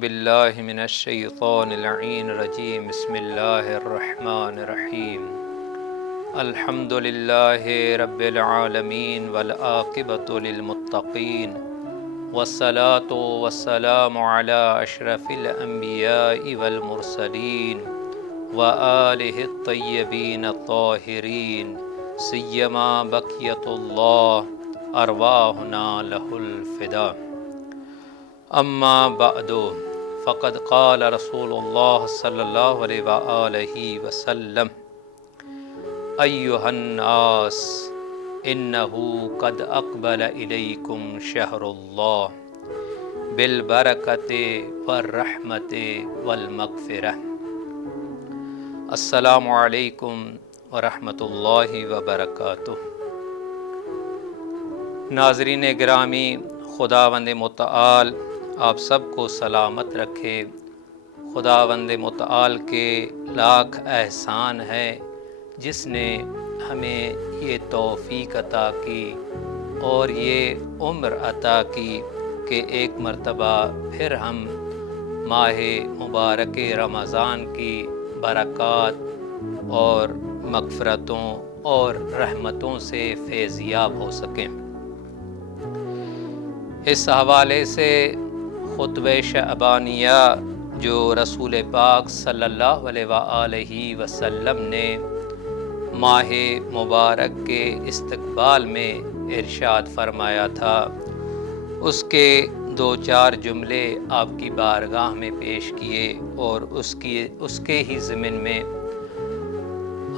باللہ من الشیطان اللعین الرجیم بسم اللہ الرحمن الرحیم الحمدللہ رب العالمین والعاقبۃ للمتقین والصلاة والسلام علی اشرف الانبیاء والمرسلین وآلہ الطیبین الطاہرین سیما بقیت اللہ ارواحنا لہ الفدا اما بعد فقد قال رسول اللہ صلی اللہ علیہ وآلہ وسلم ایھا الناس انہ قد اقبل الیکم شہر اللہ بالبرکۃ والرحمۃ والمغفرہ۔ السلام علیکم ورحمۃ اللہ وبرکاتہ۔ ناظرین گرامی، خداوند متعال آپ سب کو سلامت رکھے۔ خداوند متعال کے لاکھ احسان ہے جس نے ہمیں یہ توفیق عطا کی اور یہ عمر عطا کی کہ ایک مرتبہ پھر ہم ماہ مبارک رمضان کی برکات اور مغفرتوں اور رحمتوں سے فیضیاب ہو سکیں۔ اس حوالے سے خطبہ شعبانیہ جو رسول پاک صلی اللہ علیہ وآلہ وسلم نے ماہ مبارک کے استقبال میں ارشاد فرمایا تھا، اس کے دو چار جملے آپ کی بارگاہ میں پیش کیے اور اس کے ہی ضمن میں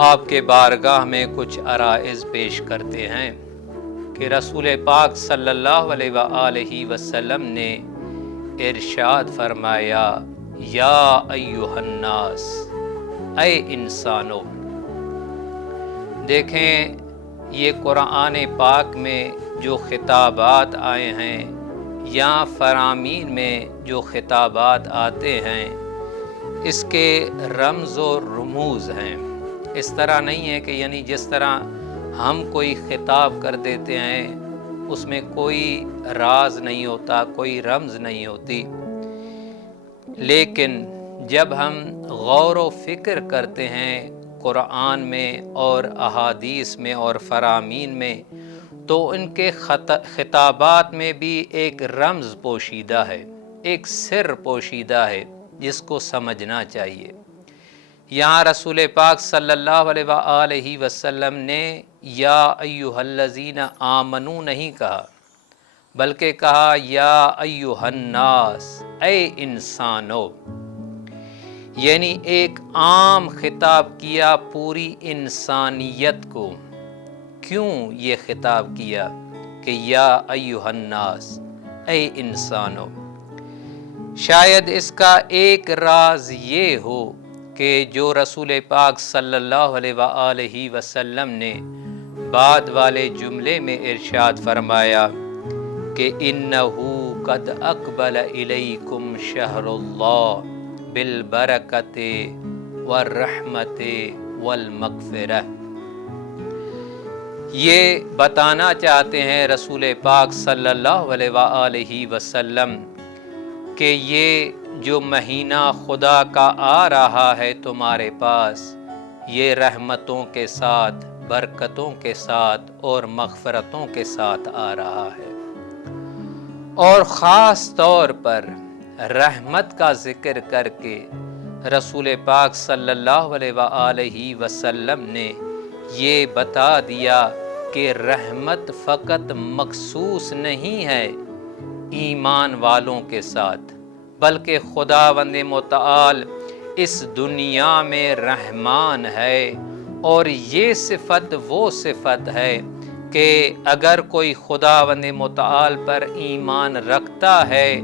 آپ کے بارگاہ میں کچھ عرائض پیش کرتے ہیں کہ رسول پاک صلی اللہ علیہ وآلہ وسلم نے ارشاد فرمایا، یا ایھا الناس، اے انسانو۔ دیکھیں، یہ قرآن پاک میں جو خطابات آئے ہیں یا فرامین میں جو خطابات آتے ہیں، اس کے رمز و رموز ہیں۔ اس طرح نہیں ہے کہ یعنی جس طرح ہم کوئی خطاب کر دیتے ہیں اس میں کوئی راز نہیں ہوتا، کوئی رمز نہیں ہوتی، لیکن جب ہم غور و فکر کرتے ہیں قرآن میں اور احادیث میں اور فرامین میں، تو ان کے خطابات میں بھی ایک رمز پوشیدہ ہے، ایک سر پوشیدہ ہے جس کو سمجھنا چاہیے۔ یہاں رسول پاک صلی اللہ علیہ وآلہ وسلم نے یا ایھا الذین آمنو نہیں کہا، بلکہ کہا یا ایھا الناس، اے انسانو، یعنی ایک عام خطاب کیا پوری انسانیت کو۔ کیوں یہ خطاب کیا کہ یا ایھا الناس، اے انسانو؟ شاید اس کا ایک راز یہ ہو کہ جو رسول پاک صلی اللہ علیہ وآلہ وسلم نے بعد والے جملے میں ارشاد فرمایا کہ انہ قد اقبل الیکم شہر اللہ بالبرکۃ والرحمۃ والمغفرہ، یہ بتانا چاہتے ہیں رسول پاک صلی اللہ علیہ وآلہ وسلم کہ یہ جو مہینہ خدا کا آ رہا ہے تمہارے پاس، یہ رحمتوں کے ساتھ، برکتوں کے ساتھ اور مغفرتوں کے ساتھ آ رہا ہے۔ اور خاص طور پر رحمت کا ذکر کر کے رسول پاک صلی اللہ علیہ وآلہ وسلم نے یہ بتا دیا کہ رحمت فقط مخصوص نہیں ہے ایمان والوں کے ساتھ، بلکہ خداوند متعال اس دنیا میں رحمان ہے، اور یہ صفت وہ صفت ہے کہ اگر کوئی خداوند متعال پر ایمان رکھتا ہے،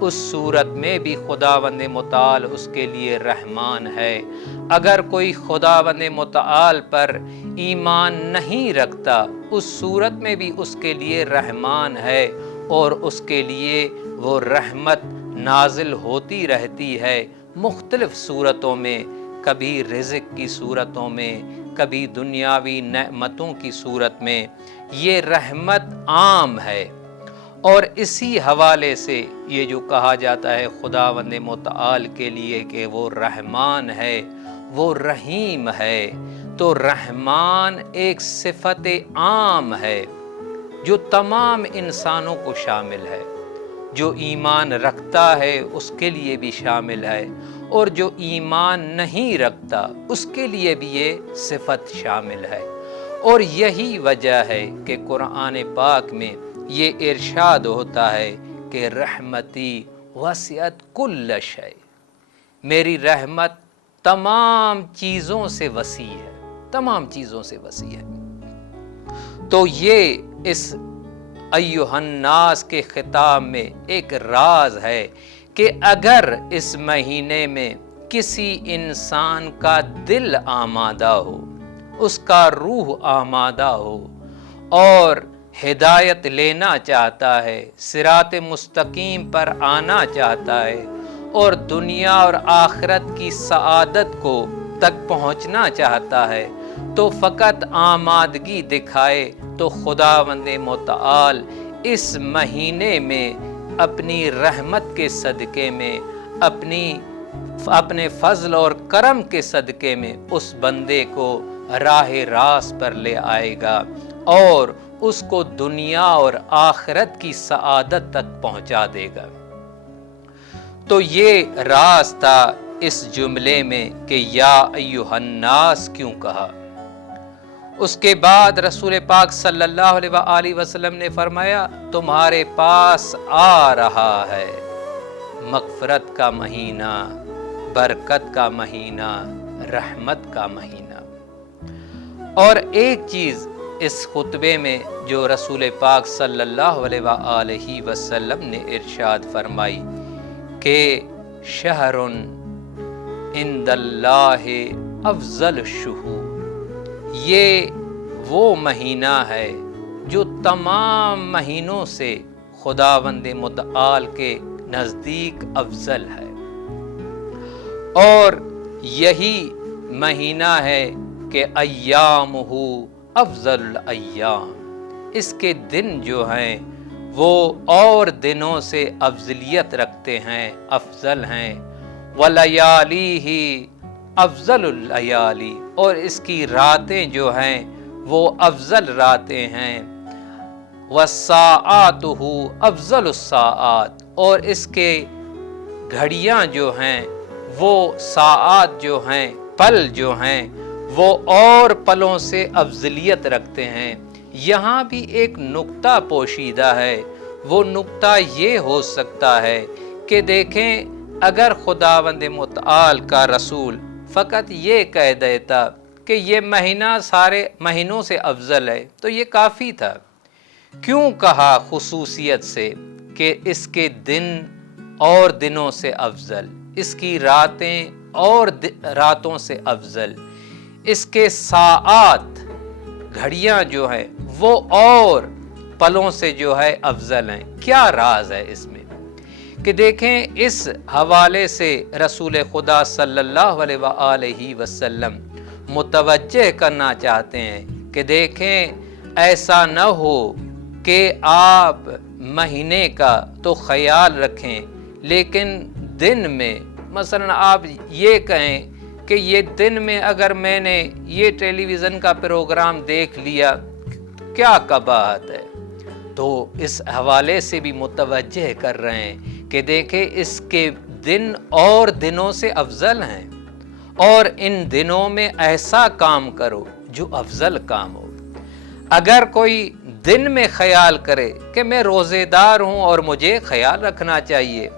اس صورت میں بھی خداوند متعال اس کے لیے رحمان ہے۔ اگر کوئی خداوند متعال پر ایمان نہیں رکھتا، اس صورت میں بھی اس کے لیے رحمان ہے، اور اس کے لیے وہ رحمت نازل ہوتی رہتی ہے مختلف صورتوں میں، کبھی رزق کی صورتوں میں، کبھی دنیاوی نعمتوں کی صورت میں۔ یہ رحمت عام ہے، اور اسی حوالے سے یہ جو کہا جاتا ہے خداوند متعال کے لیے کہ وہ رحمان ہے، وہ رحیم ہے، تو رحمان ایک صفت عام ہے جو تمام انسانوں کو شامل ہے، جو ایمان رکھتا ہے اس کے لیے بھی شامل ہے، اور جو ایمان نہیں رکھتا اس کے لیے بھی یہ صفت شامل ہے۔ اور یہی وجہ ہے کہ قرآن پاک میں یہ ارشاد ہوتا ہے کہ رحمتی وسعت کل شیء، میری رحمت تمام چیزوں سے وسیع ہے، تمام چیزوں سے وسیع ہے۔ تو یہ اس ایھا الناس کے خطاب میں ایک راز ہے کہ اگر اس مہینے میں کسی انسان کا دل آمادہ ہو، اس کا روح آمادہ ہو اور ہدایت لینا چاہتا ہے، صراط مستقیم پر آنا چاہتا ہے اور دنیا اور آخرت کی سعادت کو تک پہنچنا چاہتا ہے، تو فقط آمادگی دکھائے تو خداوند متعال اس مہینے میں اپنی رحمت کے صدقے میں، اپنے فضل اور کرم کے صدقے میں اس بندے کو راہ راست پر لے آئے گا اور اس کو دنیا اور آخرت کی سعادت تک پہنچا دے گا۔ تو یہ راز تھا اس جملے میں کہ یا ایھا الناس کیوں کہا۔ اس کے بعد رسول پاک صلی اللہ علیہ وآلہ وسلم نے فرمایا تمہارے پاس آ رہا ہے مغفرت کا مہینہ، برکت کا مہینہ، رحمت کا مہینہ۔ اور ایک چیز اس خطبے میں جو رسول پاک صلی اللہ علیہ وآلہ وسلم نے ارشاد فرمائی کہ شہر عند اللہ افضل الشہور، یہ وہ مہینہ ہے جو تمام مہینوں سے خداوند متعال کے نزدیک افضل ہے، اور یہی مہینہ ہے کہ ایامہ افضل الایام، اس کے دن جو ہیں وہ اور دنوں سے افضلیت رکھتے ہیں، افضل ہیں، ولیالیہ افضل اللیالی، اور اس کی راتیں جو ہیں وہ افضل راتیں ہیں، وساعاتہ افضل الساعات، اور اس کے گھڑیاں جو ہیں وہ ساعات جو ہیں، پل جو ہیں وہ اور پلوں سے افضلیت رکھتے ہیں۔ یہاں بھی ایک نقطہ پوشیدہ ہے، وہ نقطہ یہ ہو سکتا ہے کہ دیکھیں اگر خداوند متعال کا رسول فقط یہ کہہ دیتا کہ یہ مہینہ سارے مہینوں سے افضل ہے تو یہ کافی تھا، کیوں کہا خصوصیت سے کہ اس کے دن اور دنوں سے افضل، اس کی راتیں اور راتوں سے افضل، اس کے ساعات گھڑیاں جو ہیں وہ اور پلوں سے جو ہے افضل ہیں۔ کیا راز ہے اس میں کہ دیکھیں اس حوالے سے رسول خدا صلی اللہ علیہ وآلہ وسلم متوجہ کرنا چاہتے ہیں کہ دیکھیں ایسا نہ ہو کہ آپ مہینے کا تو خیال رکھیں لیکن دن میں مثلا آپ یہ کہیں کہ یہ دن میں اگر میں نے یہ ٹیلی ویژن کا پروگرام دیکھ لیا کیا قباحت ہے، تو اس حوالے سے بھی متوجہ کر رہے ہیں کہ دیکھیں اس کے دن اور دنوں سے افضل ہیں، اور ان دنوں میں ایسا کام کرو جو افضل کام ہو۔ اگر کوئی دن میں خیال کرے کہ میں روزے دار ہوں اور مجھے خیال رکھنا چاہیے،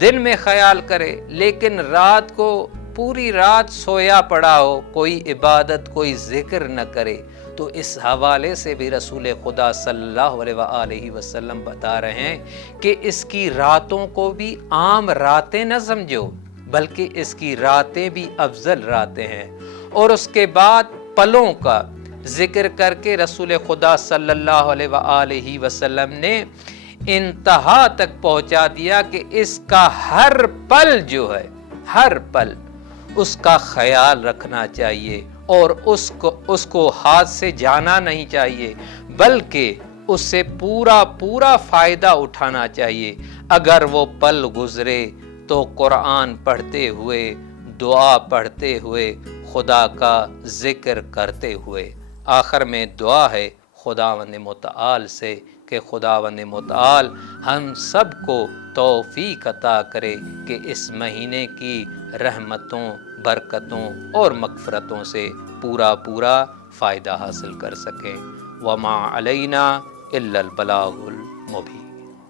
دن میں خیال کرے لیکن رات کو پوری رات سویا پڑا ہو، کوئی عبادت کوئی ذکر نہ کرے، تو اس حوالے سے بھی رسول خدا صلی اللہ علیہ وآلہ وسلم بتا رہے ہیں کہ اس کی راتوں کو بھی عام راتیں نہ سمجھو بلکہ اس کی راتیں بھی افضل راتیں ہیں۔ اور اس کے بعد پلوں کا ذکر کر کے رسول خدا صلی اللہ علیہ وآلہ وسلم نے انتہا تک پہنچا دیا کہ اس کا ہر پل جو ہے، ہر پل اس کا خیال رکھنا چاہیے اور اس کو ہاتھ سے جانا نہیں چاہیے، بلکہ اس سے پورا پورا فائدہ اٹھانا چاہیے۔ اگر وہ پل گزرے تو قرآن پڑھتے ہوئے، دعا پڑھتے ہوئے، خدا کا ذکر کرتے ہوئے۔ آخر میں دعا ہے خداوند متعال سے کہ خداوند متعال ہم سب کو توفیق عطا کرے کہ اس مہینے کی رحمتوں، برکتوں اور مغفرتوں سے پورا پورا فائدہ حاصل کر سکیں۔ وما علینا الا البلاغ المبین۔